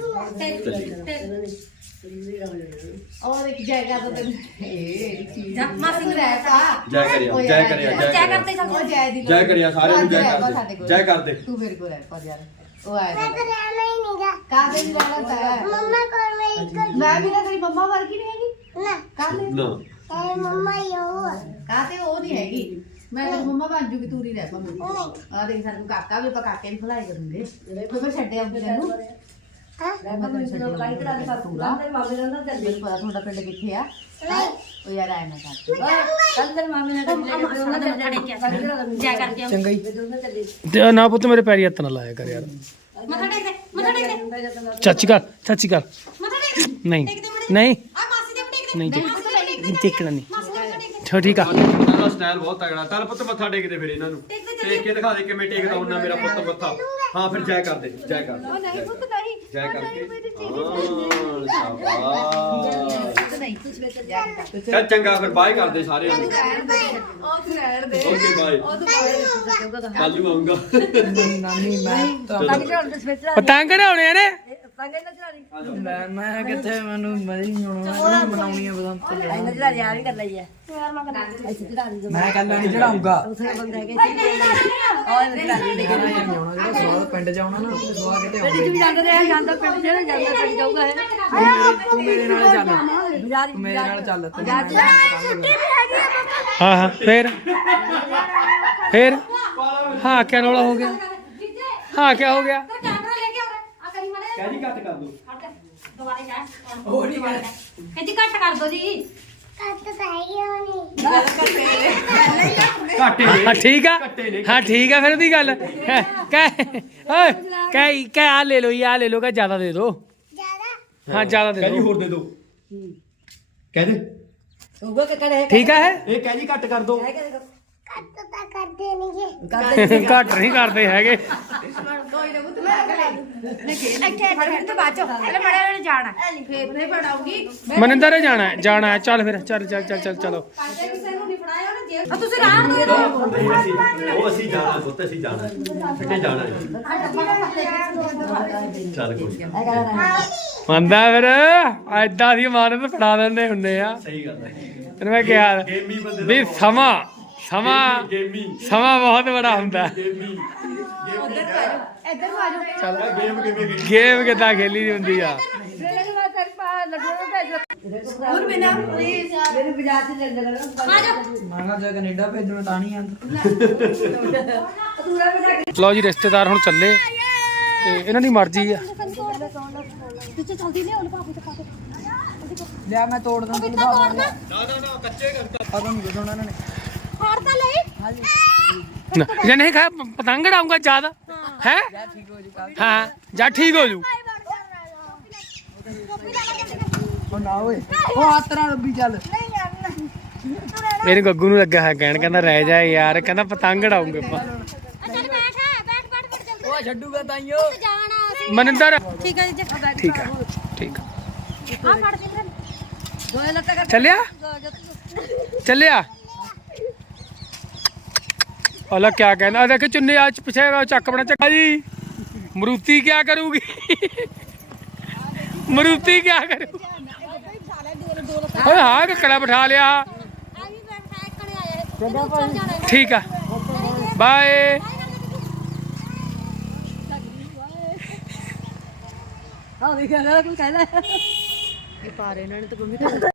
Speaker 2: और एक जगह तो ए
Speaker 4: ਜਾ ਮਾਸੀ ਨੂੰ ਰਹਿ ਤਾ
Speaker 3: ਜੈ ਕਰਿਆ ਜੈ ਕਰਿਆ
Speaker 4: ਜੈ
Speaker 3: ਜੈ
Speaker 4: ਕਰਦੇ
Speaker 3: ਕਰਿਆ
Speaker 2: ओ जय दी
Speaker 3: ਜੈ ਕਰਿਆ ਸਾਰਿਆਂ ਨੂੰ ਜੈ ਕਰਦੇ ਜੈ ਕਰਦੇ।
Speaker 2: तू मेरे को रह पर यार ओ आए मैं तो रहना ही नहींगा का दे रहना था मम्मा को मैं एक मैं भी ना तेरी मम्मा वर्गी नहीं हैगी ना का दे
Speaker 3: ਨਾ
Speaker 2: तेरी मम्मा यो का ते ओ नहीं हैगी ਮੈਂ ਤੇ ਮੰਮਾ ਬਣ ਜੂਗੀ ਤੂੰ ਨਹੀਂ ਰਹਿ ਪਾਉਂਦੀ ਆ ਦੇਖ ਸਾਨੂੰ ਕਾਕਾ ਵੀ ਆਪਾਂ ਕਾਕੇ ਨੂੰ ਖਲਾਈ ਕਰੂੰਗੇ ਫਿਰ ਮੈਂ ਛੱਡਿਆ ਉਹ ਤੈਨੂੰ ਹਾਂ ਮੈਂ ਤੈਨੂੰ ਛੱਡਿਆ ਲਾਈ ਕਰਾ ਦੇ ਪੂਰਾ ਮੈਨੂੰ ਪਤਾ ਤੁਹਾਡਾ ਪਿੰਡ ਕਿੱਥੇ ਆ ਉਹ ਯਾਰ ਆਇਆ ਨਾ ਕਰ ਕੱਲ ਤੇਰੇ ਮਾਮੇ ਨੇ
Speaker 4: ਜਾ ਕਰਕੇ ਆਓ।
Speaker 1: ਚੰਗਾ ਹੀ ਤੇ ਨਾ ਪੁੱਤ ਮੇਰੇ ਪੈਰੀ ਹੱਥ ਨਾ ਲਾਇਆ ਕਰ ਯਾਰ
Speaker 4: ਮੱਥਾ ਟੇਕ ਦੇ ਮੱਥਾ ਟੇਕ ਦੇ
Speaker 1: ਚਾਚੀ ਕਰ ਚਾਚੀ ਕਰ
Speaker 4: ਮੱਥਾ ਟੇਕ ਦੇ
Speaker 1: ਨਹੀਂ
Speaker 4: ਟੇਕ ਦੇ
Speaker 1: ਨਹੀਂ
Speaker 4: ਆ ਮਾਸੀ ਦੇ ਟੇਕ ਦੇ
Speaker 1: ਨਹੀਂ ਟੇਕ-
Speaker 4: ਮਾਸੀ ਦੇ ਟੇਕ ਦੇ
Speaker 1: ਟੇਕਣਾ ਨਹੀਂ
Speaker 4: ਮਾਸੀ ਦੇ ਟੇਕ ਦੇ
Speaker 1: ਚਲੋ ਠੀਕ ਆ
Speaker 3: ਇਹਨਾਂ ਦਾ ਸਟਾਈਲ ਬਹੁਤ ਤਗੜਾ ਚੱਲ ਪੁੱਤ ਮੱਥਾ ਟੇਕਦੇ ਫਿਰ ਇਹਨਾਂ ਨੂੰ ਟੇਕ ਕੇ ਦਿਖਾ ਦੇ ਕਿਵੇਂ ਟੇਕਦਾ ਉਹਨਾਂ ਮੇਰਾ ਪੁੱਤ ਮੱਥਾ ਹਾਂ ਫਿਰ ਜੈ ਕਰ ਦੇ ਜੈ ਕਰ ਦੇ
Speaker 5: ਨਹੀਂ ਪੁੱਤ ਨਹੀਂ
Speaker 3: ਜੈ ਕਰਕੇ ਹਾਂ ਸ਼ਾਬਾਸ਼
Speaker 2: ਨਹੀਂ ਤੂੰ ਸਵੇਰ ਜਾ ਕੇ
Speaker 3: ਚੱਲ ਚੰਗਾ ਫਿਰ ਬਾਏ ਕਰਦੇ ਸਾਰਿਆਂ ਨੂੰ
Speaker 2: ਉਹ ਤੂੰ ਰਹਿਣ ਦੇ
Speaker 3: ਓਕੇ ਬਾਏ
Speaker 2: ਉਹ ਤੂੰ
Speaker 3: ਕੱਲ ਨੂੰ ਆਉਂਗਾ
Speaker 1: ਨਾਨੀ ਮੈਂ
Speaker 5: ਤਾਂ ਚੜਾਉਣ ਦੇ ਸਵੇਚ
Speaker 1: ਪਤੰਗ ਉਡਾਉਣੇ ਨੇ
Speaker 5: ਸੰਗੇ ਨਾ ਚੜਾਣੀ
Speaker 1: ਮੈਂ ਮੈਂ ਕਿੱਥੇ ਮੈਨੂੰ ਮਰੀ ਨਹੀਂ ਹੋਣਾ ਬਣਾਉਣੀ ਆ ਬਦੰਤ
Speaker 5: ਇਹਨਾਂ ਚੜਾ ਯਾਰ ਹੀ ਕਰ ਲਈ ਹੈ ਯਾਰ ਮੈਂ ਕਰਨਾ ਐਸੇ ਚੜਾ ਦੀ
Speaker 1: ਮੈਂ ਕੱਲ ਨਹੀਂ ਚੜਾਉਂਗਾ
Speaker 5: ਉਥੇ ਬੰਦ ਰਹਿ ਗਏ ਸੀ ਔਰ ਚੜਾ ਦੀ ਦੇ
Speaker 1: ਸਵਾਲ ਪਿੰਡ ਜਾਉਣਾ ਨਾ ਸਵਾ ਕੇ ਤੇ
Speaker 5: ਪਿੰਡ ਚ ਵੀ ਜਾਂਦੇ ਰਹੇ ਜਾਂਦਾ ਪਿੰਡ ਜਿਹੜਾ ਜਾਂਦਾ ਪਿੰਡ ਜਾਊਗਾ ਇਹ
Speaker 1: ਤੂੰ ਮੇਰੇ ਨਾਲ ਚੱਲ
Speaker 5: ਬਾਜ਼ਾਰ
Speaker 1: ਤੂੰ ਮੇਰੇ ਨਾਲ ਚੱਲ
Speaker 5: ਬਾਜ਼ਾਰ ਚ
Speaker 1: ਹਾਂ ਹਾਂ ਫੇਰ ਫੇਰ ਹਾਂ ਕਿਆ ਰੌਲਾ ਹੋ ਗਿਆ ਹਾਂ ਕਿਆ ਹੋ ਗਿਆ
Speaker 4: ਕੈਮਰਾ ਲੈ ਕੇ ਆ ਆ ਕਰੀ ਮਾਰੇ
Speaker 3: ਕਹਿ ਘੱਟ ਕਰ ਦੋ
Speaker 4: ਹਟ ਜਾ ਦੁਬਾਰੇ ਜਾ ਉਹ ਨਹੀਂ ਕਰ ਕਹਿੰਦੀ ਘੱਟ ਕਰ ਦੋ ਜੀ
Speaker 3: ਘਾਟੇ
Speaker 1: ਹਾਂ ਠੀਕ ਆ ਹਾਂ ਠੀਕ ਆ ਫਿਰ ਉਹਦੀ ਗੱਲ ਕਹਿ ਓਏ ਕਹਿ ਕਹਿ ਆ ਲੈ ਲਓ ਆ ਲੈ ਲਓ ਕਹ ਜ਼ਿਆਦਾ ਦੇ ਦੋ ਹਾਂ ਜ਼ਿਆਦਾ ਦੇ
Speaker 3: ਕਹਿ ਜੀ
Speaker 1: ਦੋ
Speaker 3: ਹੋਰ ਦੇ ਦੋ ਕਹਿ ਦੇ
Speaker 5: ਉਹ ਕਿ ਕਰੇ
Speaker 1: ਠੀਕ ਆ ਹੈ
Speaker 3: ਇਹ ਕਹਿ ਜੀ ਘੱਟ ਕਰ ਦੋ
Speaker 1: ਘੱਟ ਨਹੀਂ ਕਰਦੇ ਹੈਗੇ
Speaker 2: ਕੋਈ ਨਾ ਤੂੰ ਮੈਂ ਲੈ
Speaker 5: ਇੱਥੇ ਫੜ ਤੇ ਬਾਚੋ ਅਰੇ ਮੜੇ ਨੇ ਜਾਣਾ
Speaker 2: ਫੇਰ ਤੇ ਪੜਾਉਗੀ
Speaker 1: ਮਨਿੰਦਰ ਨੇ ਜਾਣਾ ਹੈ, ਜਾਣਾ ਹੈ। ਚੱਲ ਫਿਰ ਚੱਲ ਚੱਲ ਚੱਲ ਚੱਲ ਚਲੋ
Speaker 4: ਕਾਜੇ ਕਿਸੇ ਨੂੰ ਨਹੀਂ ਫੜਾਇਆ ਉਹਨੇ ਜੇਬ ਆ ਤੁਸੀਂ ਰਾਣ ਦੇ
Speaker 3: ਨਹੀਂ ਅਸੀਂ ਉਹ ਅਸੀਂ ਜਾਣਾ ਪੁੱਤ ਅਸੀਂ ਜਾਣਾ ਫਿੱਟੇ ਜਾਣਾ ਚੱਲ ਕੋਈ
Speaker 1: ਮੰਨਦਾ ਫਿਰ ਐਦਾਂ ਦੀ ਮਾਨਤ ਫੜਾ ਦਿੰਦੇ ਹੁੰਦੇ ਆ
Speaker 3: ਸਹੀ ਗੱਲ ਹੈ
Speaker 1: ਤੈਨੂੰ ਮੈਂ ਕਿਹਾ
Speaker 3: ਗੇਮੀ ਬੰਦੇ
Speaker 1: ਵੀ ਸਮਾਂ ਸਮਾਂ
Speaker 3: ਗੇਮੀ
Speaker 1: ਸਮਾਂ ਬਹੁਤ ਬੜਾ ਹੁੰਦਾ
Speaker 3: ਗੇਮੀ
Speaker 2: ਇੱਧਰ ਨੂੰ ਆ ਜਾਓ
Speaker 3: ਗੇਮ ਕਿਵੇਂ ਗਈ
Speaker 1: ਗੇਮ ਕਿੱਦਾਂ ਖੇਲੀ ਦੀ ਹੁੰਦੀ ਆ
Speaker 5: ਮੇਰੇ ਨਾਲ ਤੇਰੀ ਪਾ ਲੱਡੂ ਭੇਜ ਹੋਰ ਬਿਨਾ ਪਲੀਜ਼ ਮੇਰੇ ਬਾਜ਼ਾਰ ਚ ਲੈ ਲੈ
Speaker 4: ਆ ਜਾ
Speaker 1: ਮੈਂ ਕਿਹਾ ਜੇ ਕੈਨੇਡਾ ਭੇਜਣਾ ਤਾਂ ਨਹੀਂ ਆਂਦਾ
Speaker 5: ਤੂੰ ਰਹਿ ਬਜਾ
Speaker 1: ਲਓ ਜੀ ਰਿਸ਼ਤੇਦਾਰ ਹੁਣ ਚੱਲੇ ਤੇ ਇਹਨਾਂ ਦੀ ਮਰਜ਼ੀ ਆ
Speaker 5: ਪਿੱਛੇ ਚਲਦੀ ਨਹੀਂ ਉਹਨੂੰ ਪਾਪੂ ਤੇ ਪਾ ਕੇ
Speaker 1: ਲਿਆ ਮੈਂ ਤੋੜ ਦਾਂ ਤੈਨੂੰ
Speaker 4: ਤੋੜਨਾ
Speaker 3: ਨਾ ਨਾ ਨਾ ਕੱਚੇ ਕਰ
Speaker 1: ਪਤਾ ਨਹੀਂ ਕਿਦੋਂ ਇਹਨਾਂ ਨੇ
Speaker 4: ਫੜ ਤਾਂ ਲਈ
Speaker 1: ਨਾ, ਜੇ ਨਹੀਂ ਖਾ ਪਤੰਗ ਉਡਾਊਂਗਾ ਜ਼ਿਆਦਾ ਹੈ ਹਾਂ ਜਾ ਠੀਕ ਹੋ ਜੂ ਨਾ ਓਏ ਉਹ ਹੱਥ ਨਾਲ ਰੱਬੀ ਚੱਲ ਮੇਰੇ ਗੱਗੂ ਨੂੰ ਲੱਗਾ ਹੈ ਕਹਿਣ ਕਹਿੰਦਾ ਰਹਿ ਜਾ ਯਾਰ ਕਹਿੰਦਾ ਪਤੰਗ ਉਡਾਊਂਗੇ ਆਪਾਂ
Speaker 4: ਆ ਚੱਲ ਬੈਠ ਬੈਠ ਬੈਠ ਬੈਠ ਜਲਦੀ
Speaker 1: ਉਹ ਛੱਡੂਗਾ ਤਾਈਓ
Speaker 4: ਜਾਣਾ ਅਸੀਂ
Speaker 1: ਮਨਿੰਦਰ
Speaker 4: ਠੀਕ ਹੈ ਜੀ
Speaker 1: ਠੀਕ ਆ ਠੀਕ ਆ
Speaker 4: ਆ ਫੜ ਦੇ ਫਿਰ
Speaker 5: ਦੋਏ ਲੱਤਾਂ ਕਰ
Speaker 1: ਚੱਲਿਆ ਚੱਲਿਆ ਅਲਾ ਕਿਆ ਕਹਿੰਦਾ ਦੇਖ ਚੁੰਨੇ ਆ ਪਿੱਛੇ ਚੱਕ ਬਣਾ ਚੱਕਾ ਜੀ ਮਰੂਤੀ ਕਿਆ ਕਰੂਗੀ ਮਰੂਤੀ ਕਿਆ ਕਰੂ ਓਏ ਹਾਂ ਕੱਕੜਾ ਬਿਠਾ ਲਿਆ
Speaker 4: ਆ ਵੀ ਬੈਠਾ ਇੱਕ ਨੇ ਆਇਆ ਚੱਲ ਜਾਣਾ
Speaker 1: ਠੀਕ ਆ ਬਾਏ
Speaker 5: ਹਾਂ ਦੇਖਿਆ ਕੋਈ ਕਹਿੰਦਾ
Speaker 2: ਇਹ ਪਾਰੇ ਇਹਨਾਂ ਨੇ ਤਾਂ